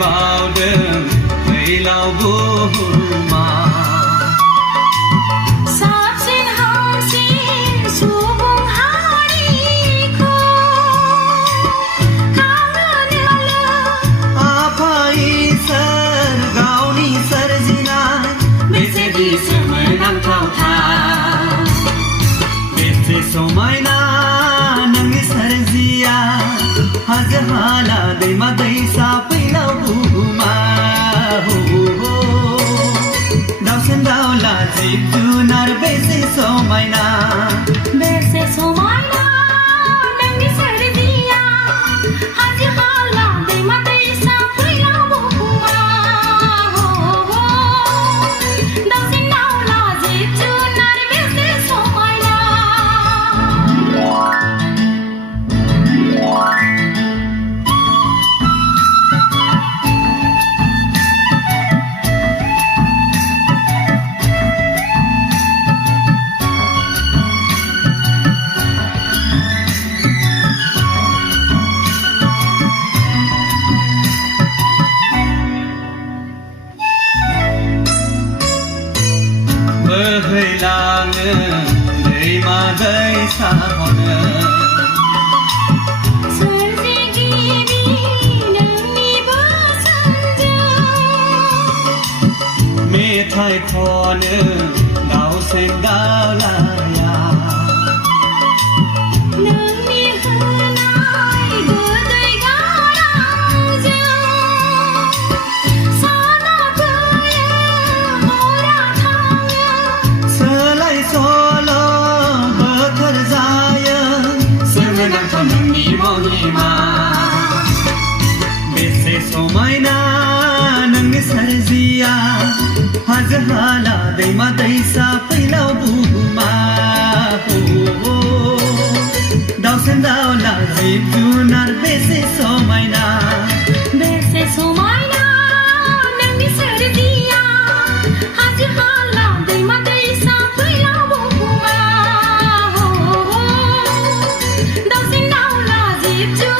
बावदों फैलाव बुहुमा साबसिन हामसिन सुबुं हारिखौ खांहोनो आफा इसोर गावनि सोरजिनाय बेसेदि सोमोनांथावथाव बेसे समायना नोंनि सोरजिया हाजो हाला दैमा दैसा फैलाव बुहुमा दाउसिन दाउला जिब जुनार बेसे समायना बेसे समायना नोंनि सोरजिया हाजो हाला दैमा दैसा फैलाव बुहुमा दाउसिन दाउला जिब जुनार बेसे समायना बोहैलाङो दैमा दैसा हनो सोरजिगिरि नोंनि बोसोनजों मेथाइ खनो दाउसिन दाउलाया नोंनि होनाय गोदै गारांजों साना फैयो हरा थाङो सोलाय सोल' बोथोर जायो सोमोनांथाव नोंनि महिमा बेसे समायना नोंनि सोरजिया हाजो हाला दैमा दैसा फैलाव बुहुमा दाउसिन दाउला जिब जुनार बेसे समायना बेसे समायना नोंनि सोरजिया हाजो हाला दैमा दैसा फैलाव बुहुमा दाउसिन दाउला जिब जुनार